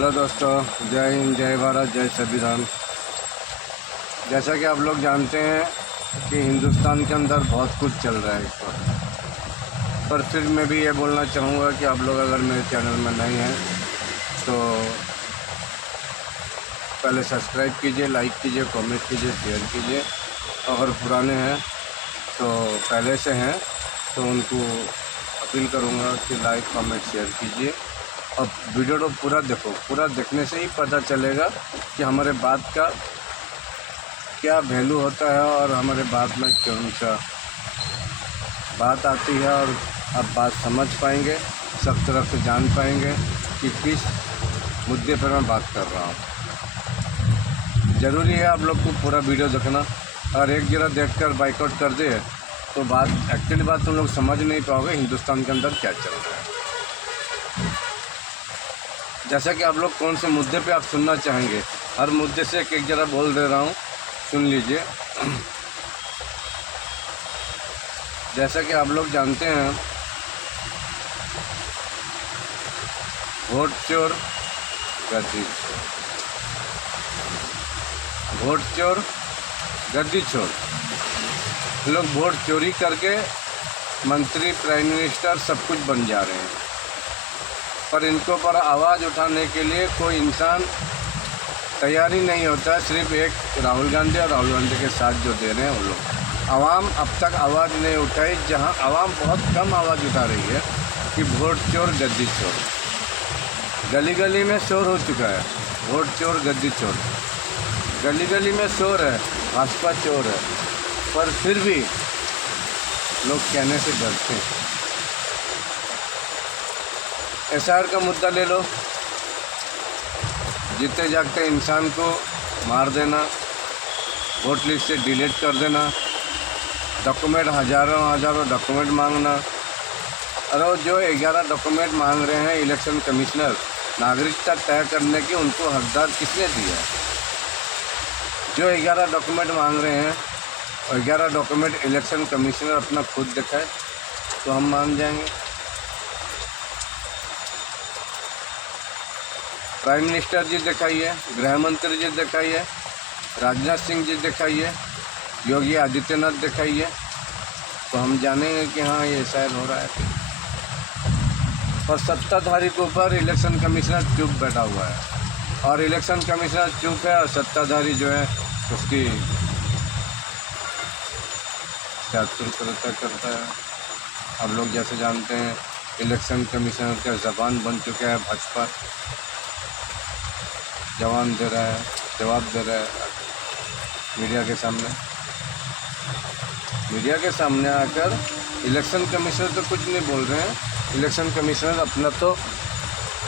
Hello दोस्तों, जय हिंद, जय भारत, जय संविधान। जैसा कि आप लोग जानते हैं कि हिंदुस्तान के अंदर बहुत कुछ चल रहा है इस वक्त, पर फिर मैं भी ये बोलना चाहूँगा कि आप लोग अगर मेरे चैनल में नए हैं तो पहले सब्सक्राइब कीजिए, लाइक कीजिए, कमेंट कीजिए, शेयर कीजिए। अगर पुराने हैं तो पहले से हैं तो उनको अपील करूँगा कि लाइक कमेंट शेयर कीजिए और वीडियो को पूरा देखो। पूरा देखने से ही पता चलेगा कि हमारे बात का क्या वैल्यू होता है और हमारे बात में कौन सा बात आती है, और आप बात समझ पाएंगे, सब तरफ से जान पाएंगे कि किस मुद्दे पर मैं बात कर रहा हूँ। ज़रूरी है आप लोग को पूरा वीडियो देखना, और एक जगह देखकर बाइकआउट कर दे तो एक्चुअली बात तुम लोग समझ नहीं पाओगे हिंदुस्तान के अंदर क्या चल रहा है। जैसा कि आप लोग कौन से मुद्दे पे आप सुनना चाहेंगे, हर मुद्दे से एक जरा बोल दे रहा हूँ, सुन लीजिए। जैसा कि आप लोग जानते हैं, वोट चोर गद्दी चोर, वोट चोर गद्दी चोर। लोग वोट चोरी करके मंत्री, प्राइम मिनिस्टर सब कुछ बन जा रहे हैं, पर इनको पर आवाज़ उठाने के लिए कोई इंसान तैयार ही नहीं होता है। सिर्फ एक राहुल गांधी और राहुल गांधी के साथ जो दे रहे हैं वो लोग। आवाम अब तक आवाज़ नहीं उठाई, जहां आवाम बहुत कम आवाज़ उठा रही है कि वोट चोर गद्दी चोर। गली गली में शोर हो चुका है, वोट चोर गद्दी चोर, गली गली में शोर है, भाजपा चोर है, पर फिर भी लोग कहने से डरते हैं। एसआईआर का मुद्दा ले लो, जीते जागते इंसान को मार देना, वोट लिस्ट से डिलीट कर देना, डॉक्यूमेंट हज़ारों डॉक्यूमेंट मांगना। अरे जो 11 डॉक्यूमेंट मांग रहे हैं इलेक्शन कमिश्नर, नागरिकता तय करने की उनको हकदार किसने दिया है? जो 11 डॉक्यूमेंट मांग रहे हैं और 11 डॉक्यूमेंट इलेक्शन कमिश्नर अपना खुद दिखाए तो हम मान जाएंगे। प्राइम मिनिस्टर जी दिखाइए, गृह मंत्री जी दिखाइए, राजनाथ सिंह जी दिखाइए, योगी आदित्यनाथ दिखाइए, तो हम जानेंगे कि हाँ ये शायद हो रहा है। पर सत्ताधारी के ऊपर इलेक्शन कमिश्नर चुप बैठा हुआ है, और इलेक्शन कमिश्नर चुप है और सत्ताधारी जो है उसकी चातुर्यता करता है। हम लोग जैसे जानते हैं इलेक्शन कमिश्नर का ज़बान बन चुका है भाजपा, जवाब दे रहा है मीडिया के सामने आकर। इलेक्शन कमिश्नर तो कुछ नहीं बोल रहे हैं, इलेक्शन कमिश्नर अपना तो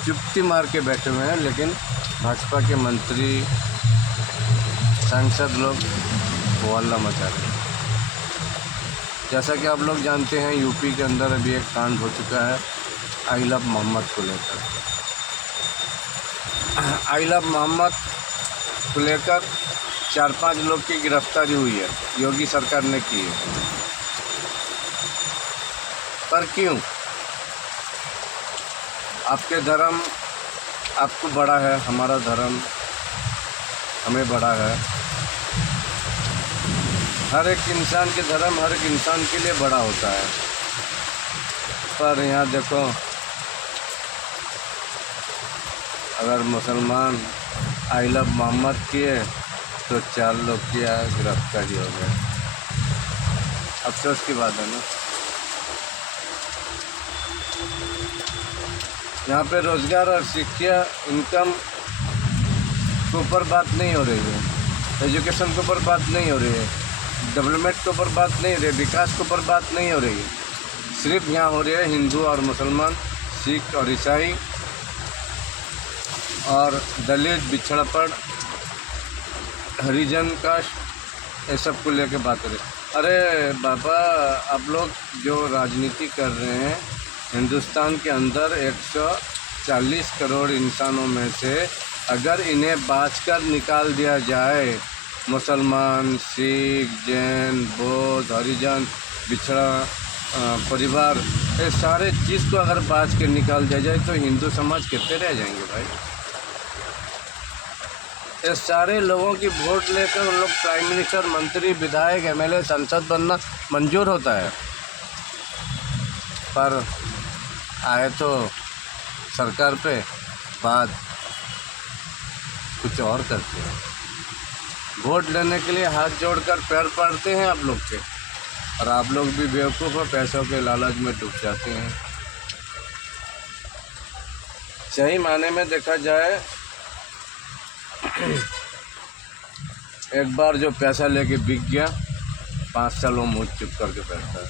चुप्पी मार के बैठे हुए हैं, लेकिन भाजपा के मंत्री, सांसद लोग वो हल्ला मचा रहे हैं। जैसा कि आप लोग जानते हैं यूपी के अंदर अभी एक कांड हो चुका है आई लव मोहम्मद को लेकर। आई लव मोहम्मद को लेकर 4-5 लोग की गिरफ्तारी हुई है, योगी सरकार ने की है। पर क्यों? आपके धर्म आपको बड़ा है, हमारा धर्म हमें बड़ा है। हर एक इंसान के धर्म हर एक इंसान के लिए बड़ा होता है, पर यहाँ देखो, अगर मुसलमान आई लव मोहम्मद किए तो 4 लोग की गिरफ्तारी हो गए। अफसोस की बात है ना। यहाँ पे रोज़गार और शिक्षा, इनकम के ऊपर बात नहीं हो रही है, एजुकेशन के ऊपर बात नहीं हो रही है, डेवलपमेंट के ऊपर बात नहीं हो रही है, विकास के ऊपर बात नहीं हो रही है। सिर्फ यहाँ हो रही है हिंदू और मुसलमान, सिख और ईसाई और दलित, पिछड़ापड़, हरिजन कास्ट, ये सब को लेके बात करें। अरे बाबा, आप लोग जो राजनीति कर रहे हैं, हिंदुस्तान के अंदर 140 करोड़ इंसानों में से अगर इन्हें बाँचकर निकाल दिया जाए, मुसलमान, सिख, जैन, बौद्ध, हरिजन, पिछड़ा परिवार, ये सारे चीज़ को अगर बाँच के निकाल दिया जाए तो हिंदू समाज कितने रह जाएंगे भाई? ये सारे लोगों की वोट लेकर उन लोग प्राइम मिनिस्टर, मंत्री, विधायक, एमएलए, सांसद बनना मंजूर होता है, पर आए तो सरकार पे बात कुछ और करते हैं। वोट लेने के लिए हाथ जोड़कर पैर पड़ते हैं आप लोग के, और आप लोग भी बेवकूफ़ हो, पैसों के लालच में डूब जाते हैं। सही माने में देखा जाए, एक बार जो पैसा लेके बिक गया, 5 साल वो मुँह चुप करके बैठता है,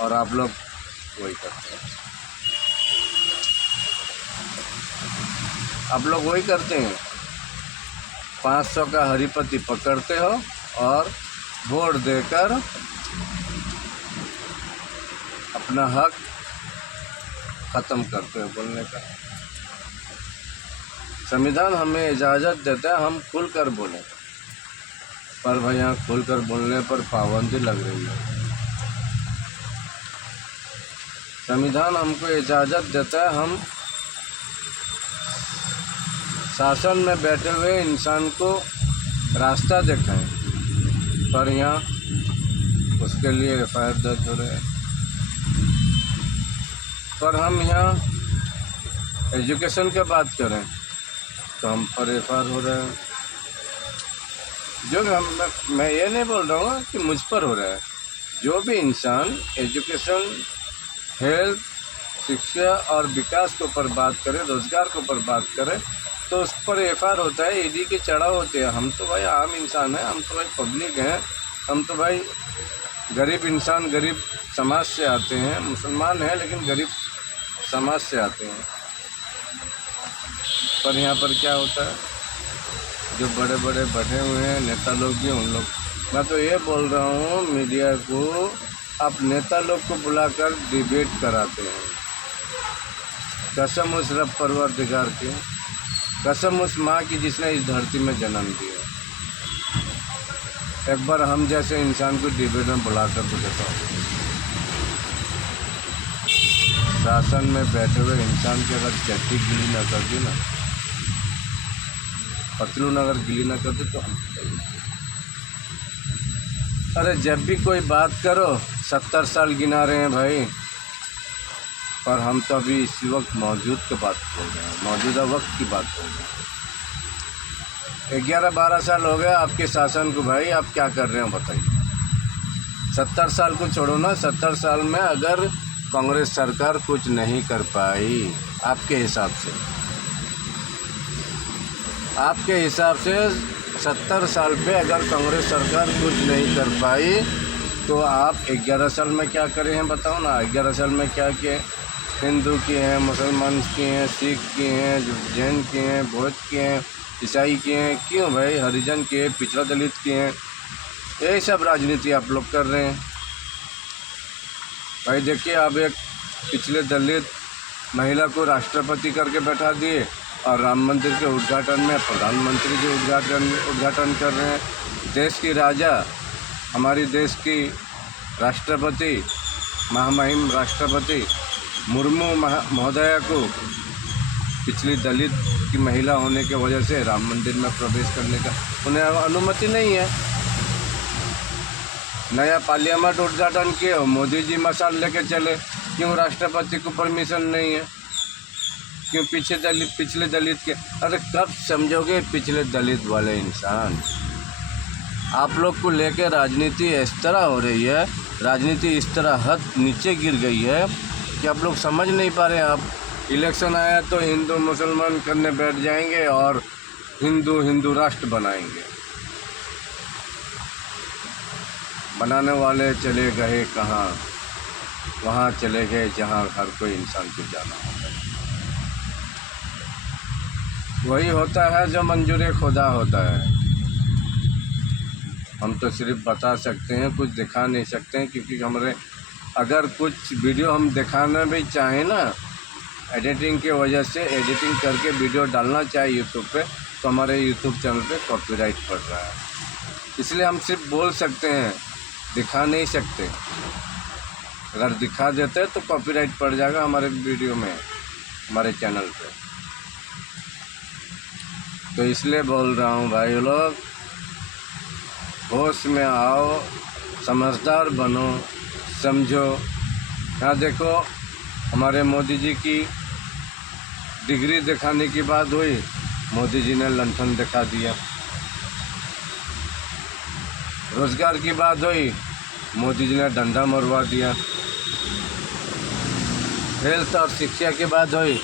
और आप लोग वही करते हैं। आप लोग वही करते हैं, 500 का हरीपति पकड़ते हो और वोट देकर अपना हक ख़त्म करते हो बोलने का। संविधान हमें इजाज़त देता है हम खुलकर बोलें, पर भाई यहाँ खुलकर बोलने पर पाबंदी लग रही है। संविधान हमको इजाज़त देता है हम शासन में बैठे हुए इंसान को रास्ता दिखाएं, पर यहाँ उसके लिए एफआईआर दर्ज हो रहे हैं। पर हम यहाँ एजुकेशन की बात करें तो हम पर एफआईआर हो रहे हैं। जो मैं ये नहीं बोल रहा हूँ कि मुझ पर हो रहा है, जो भी इंसान एजुकेशन, हेल्थ, शिक्षा और विकास के ऊपर बात करे, रोज़गार के ऊपर बात करे, तो उस पर एफआईआर होता है, ईडी के चढ़ाव होते हैं। हम तो भाई आम इंसान हैं, हम तो भाई पब्लिक हैं, हम तो भाई गरीब इंसान, गरीब समाज से आते हैं, मुसलमान हैं लेकिन गरीब समाज से आते हैं। पर यहाँ पर क्या होता है, जो बड़े बड़े बैठे हुए हैं नेता लोग भी, उन लोग, मैं तो ये बोल रहा हूँ मीडिया को, आप नेता लोग को बुलाकर डिबेट कराते हैं। कसम उस रब परवरदिगार की, कसम उस माँ की जिसने इस धरती में जन्म दिया, एक बार हम जैसे इंसान को डिबेट में बुलाकर तो बताओ। शासन में बैठे हुए इंसान की अगर चट्टी गिली ना कर दी ना, पतलून अगर गिली ना कर दी तो हम, अरे जब भी कोई बात करो 70 साल गिना रहे हैं भाई, पर हम तो अभी इसी वक्त मौजूद की बात बोल रहे हैं, मौजूदा वक्त की बात बोल रहे हैं। 11-12 साल हो गए आपके शासन को भाई, आप क्या कर रहे हो बताइए। 70 साल को छोड़ो ना, 70 साल में अगर कांग्रेस सरकार कुछ नहीं कर पाई आपके हिसाब से, आपके हिसाब से 70 साल पे अगर कांग्रेस सरकार कुछ नहीं कर पाई तो आप 11 साल में क्या करे हैं बताओ ना। 11 साल में क्या किए, हिंदू किए हैं, मुसलमान किए हैं, सिख किए हैं, जैन किए हैं, बौद्ध किए हैं, ईसाई किए हैं, क्यों भाई, हरिजन किए, पिछड़ा दलित किए हैं, यही सब राजनीति आप लोग कर रहे हैं भाई। देखिए अब एक पिछले दलित महिला को राष्ट्रपति करके बैठा दिए, और राम मंदिर के उद्घाटन में प्रधानमंत्री जी उद्घाटन कर रहे हैं। देश की राजा, हमारी देश की राष्ट्रपति, महामहिम राष्ट्रपति मुर्मू महोदया को पिछली दलित की महिला होने की वजह से राम मंदिर में प्रवेश करने का उन्हें अनुमति नहीं है। नया पार्लियामेंट उद्घाटन किए, मोदी जी मशाल लेके चले, क्यों राष्ट्रपति को परमिशन नहीं है, क्यों पिछले दलित के। अरे कब समझोगे पिछले दलित वाले इंसान। आप लोग को लेके राजनीति इस तरह हो रही है, राजनीति इस तरह हद नीचे गिर गई है कि आप लोग समझ नहीं पा रहे हैं। आप इलेक्शन आया तो हिंदू मुसलमान करने बैठ जाएंगे और हिंदू राष्ट्र बनाएंगे। बनाने वाले चले गए कहाँ, वहाँ चले गए जहाँ हर कोई इंसान को जाना होता है। वही होता है जो मंजूर खुदा होता है। हम तो सिर्फ बता सकते हैं, कुछ दिखा नहीं सकते हैं, क्योंकि हमारे अगर कुछ वीडियो हम दिखाना भी चाहें ना, एडिटिंग की वजह से एडिटिंग करके वीडियो डालना चाहिए यूट्यूब पे, तो हमारे यूट्यूब चैनल पे कॉपीराइट पड़ रहा है। इसलिए हम सिर्फ बोल सकते हैं, दिखा नहीं सकते। अगर दिखा देते तो कॉपीराइट पड़ जाएगा हमारे वीडियो में, हमारे चैनल पे। तो इसलिए बोल रहा हूँ भाई लोग, होश में आओ, समझदार बनो, समझो। यहाँ देखो, हमारे मोदी जी की डिग्री दिखाने की बात हुई, मोदी जी ने लंठन दिखा दिया। रोजगार की बात हुई, मोदी जी ने डंडा मरवा दिया। हेल्थ और शिक्षा की बात हुई,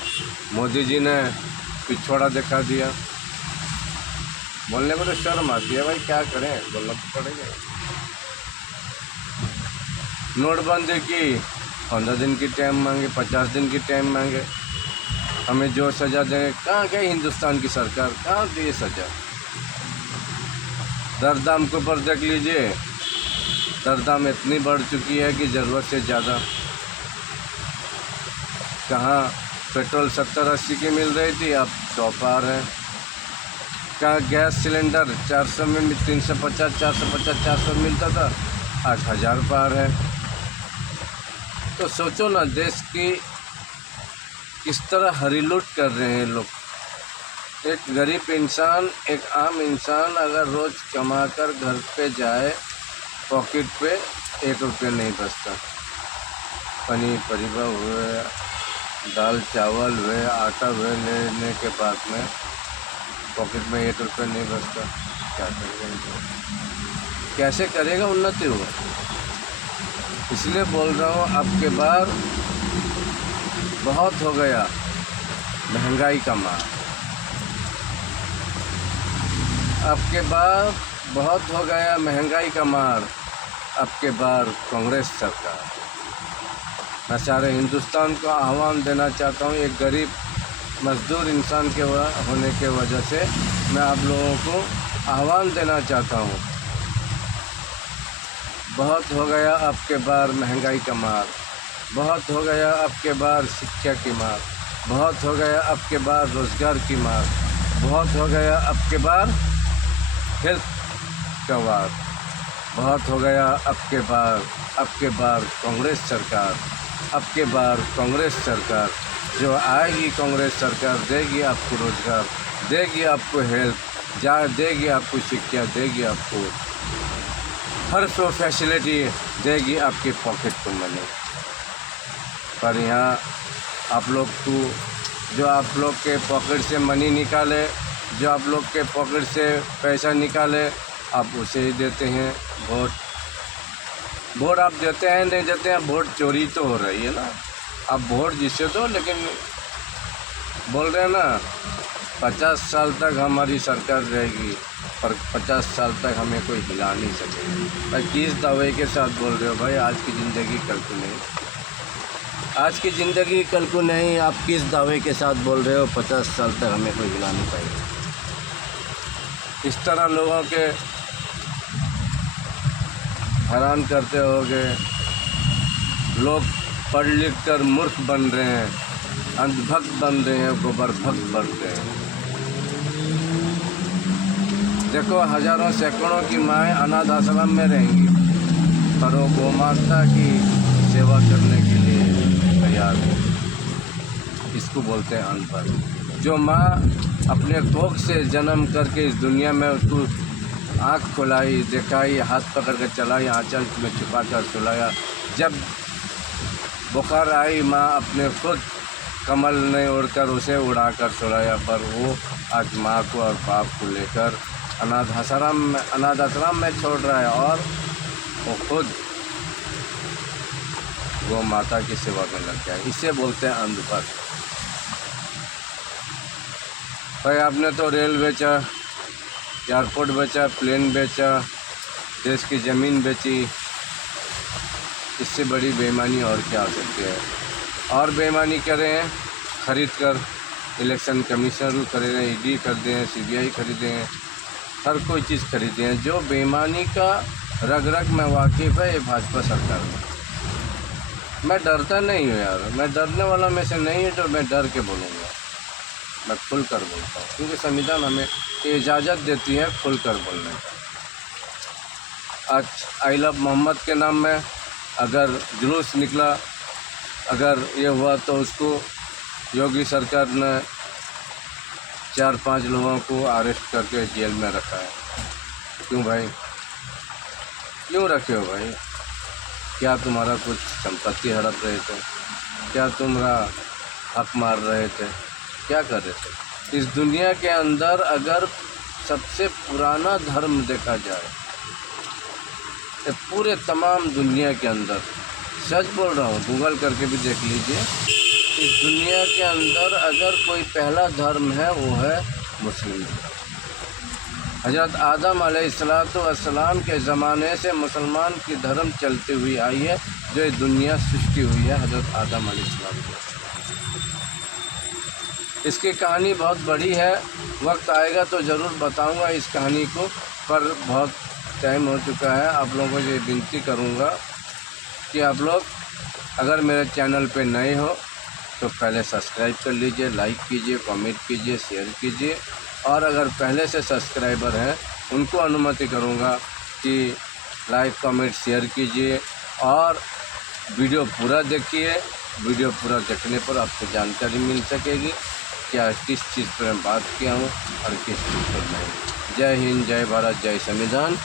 मोदी जी ने पिछवाड़ा दिखा दिया। बोलने को तो शर्म आती है भाई, क्या करें, बोलना तो पड़ेगा। नोटबंदी की 15 दिन की टाइम मांगे, 50 दिन की टाइम मांगे, हमें जो सज़ा देंगे। कहाँ गई हिंदुस्तान की सरकार, कहाँ दी सज़ा? दर दाम के ऊपर देख लीजिए, दर दाम इतनी बढ़ चुकी है कि ज़रूरत से ज़्यादा। कहाँ पेट्रोल 70-80 की मिल रही थी, अब 100 पार है। कहाँ गैस सिलेंडर 400 में 350, 450, 400 मिलता था, आज 1000 पार है। तो सोचो ना, देश की किस तरह हरिलुट कर रहे हैं लोग। एक गरीब इंसान, एक आम इंसान अगर रोज़ कमाकर घर पे जाए, पॉकेट पे 1 रुपया नहीं बचता। पनीर परिवहन हुए, दाल चावल हुए, आटा हुए, लेने के बाद में पॉकेट में 1 रुपया नहीं बचता। क्या करेगा, कैसे करेगा उन्नति वो? इसलिए बोल रहा हूँ, अब के बार बहुत हो गया महंगाई का मार। अब के बार बहुत हो गया महंगाई का मार। अब के बार कांग्रेस सरकार। मैं सारे हिंदुस्तान को आह्वान देना चाहता हूँ, एक गरीब मजदूर इंसान के होने के वजह से मैं आप लोगों को आह्वान देना चाहता हूँ, बहुत हो गया अब के बार महंगाई का मार, बहुत हो गया अब के बार शिक्षा की मार, बहुत हो गया अब के बार रोज़गार की मार, बहुत हो गया अब के बार हेल्थ का वार, बहुत हो गया अब के बार कांग्रेस सरकार। अब के बार कांग्रेस सरकार जो आएगी, कांग्रेस सरकार देगी आपको रोज़गार, देगी आपको हेल्थ, देगी आपको शिक्षा, देगी आपको हर फैसिलिटी, देगी आपके पॉकेट को मनी। पर यहाँ आप लोग को, जो आप लोग के पॉकेट से मनी निकाले, जो आप लोग के पॉकेट से पैसा निकाले, आप उसे ही देते हैं वोट आप देते हैं, नहीं देते हैं, वोट चोरी तो हो रही है ना। आप वोट जिससे दो, लेकिन बोल रहे हैं ना 50 साल तक हमारी सरकार रहेगी, पर 50 साल तक हमें कोई हिला नहीं सकेगा। भाई किस दावे के साथ बोल रहे हो भाई? आज की ज़िंदगी कल को नहीं, आज की ज़िंदगी कल को नहीं। आप किस दावे के साथ बोल रहे हो 50 साल तक हमें कोई हिला नहीं पाएगा? इस तरह लोगों के हैरान करते होगे। लोग पढ़ लिख कर मूर्ख बन रहे हैं, अंधभक्त बन रहे हैं, गोबर भक्त बन रहे हैं। देखो, हजारों सैकड़ों की माएँ अनाथ आश्रम में रहेंगी, पर वो गौ माता की सेवा करने के लिए तैयार है। इसको बोलते हैं अनपढ़। जो माँ अपने कोख से जन्म करके इस दुनिया में उसको आँख खुलाई, दिखाई, हाथ पकड़ कर चलाई, आँचल में छुपा कर सुलाया, जब बुखार आई माँ अपने खुद कमल ने उड़कर उसे उड़ाकर सुलाया, पर वो आज माँ को और बाप को लेकर अनाथ आश्रम में छोड़ रहा है, और वो खुद गौ माता की सेवा में लग गया। इसे बोलते हैं अंधभक्त। भाई आपने तो रेल बेचा, एयरपोर्ट बेचा, प्लेन बेचा, देश की ज़मीन बेची, इससे बड़ी बेईमानी और क्या हो सकती है? और बेईमानी करें हैं, ख़रीद कर इलेक्शन कमीशन खरीदे हैं, ईडी खरीदे हैं, सीबीआई खरीदे हैं, हर कोई चीज़ खरीदे हैं। जो बेईमानी का रग रग में वाकिफ़ है, ये भाजपा सरकार में। मैं डरता नहीं हूँ यार, मैं डरने वाला में से नहीं है जो मैं डर के बोलूँगा। मैं खुल कर बोलता हूँ, क्योंकि संविधान हमें इजाज़त देती है खुल कर बोलने का। आज आई लव मोहम्मद के नाम में अगर जुलूस निकला, अगर ये हुआ, तो उसको योगी सरकार ने 4-5 लोगों को अरेस्ट करके जेल में रखा है। क्यों भाई, क्यों रखे हो भाई? क्या तुम्हारा कुछ संपत्ति हड़प रहे थे? क्या तुम्हारा हक मार रहे थे? क्या कर रहे थे? इस दुनिया के अंदर अगर सबसे पुराना धर्म देखा जाए, तो पूरे तमाम दुनिया के अंदर, सच बोल रहा हूँ, गूगल करके भी देख लीजिए, इस दुनिया के अंदर अगर कोई पहला धर्म है वो है मुस्लिम। हज़रत आदम अलैहिस्सलाम के ज़माने से मुसलमान की धर्म चलती हुई आई है, जो ये दुनिया सृष्टि हुई है हज़रत आदम अलैहिस्सलाम की। इसकी कहानी बहुत बड़ी है, वक्त आएगा तो ज़रूर बताऊंगा इस कहानी को, पर बहुत टाइम हो चुका है। आप लोगों को ये विनती करूंगा कि आप लोग अगर मेरे चैनल पे नए हो तो पहले सब्सक्राइब कर लीजिए, लाइक कीजिए, कमेंट कीजिए, शेयर कीजिए, और अगर पहले से सब्सक्राइबर हैं उनको अनुमति करूंगा कि लाइक कमेंट शेयर कीजिए और वीडियो पूरा देखिए। वीडियो पूरा देखने पर आपको जानकारी मिल सकेगी क्या किस चीज़ पर मैं बात किया हूँ और किस चीज़ पर नहीं। जय हिंद, जय भारत, जय संविधान।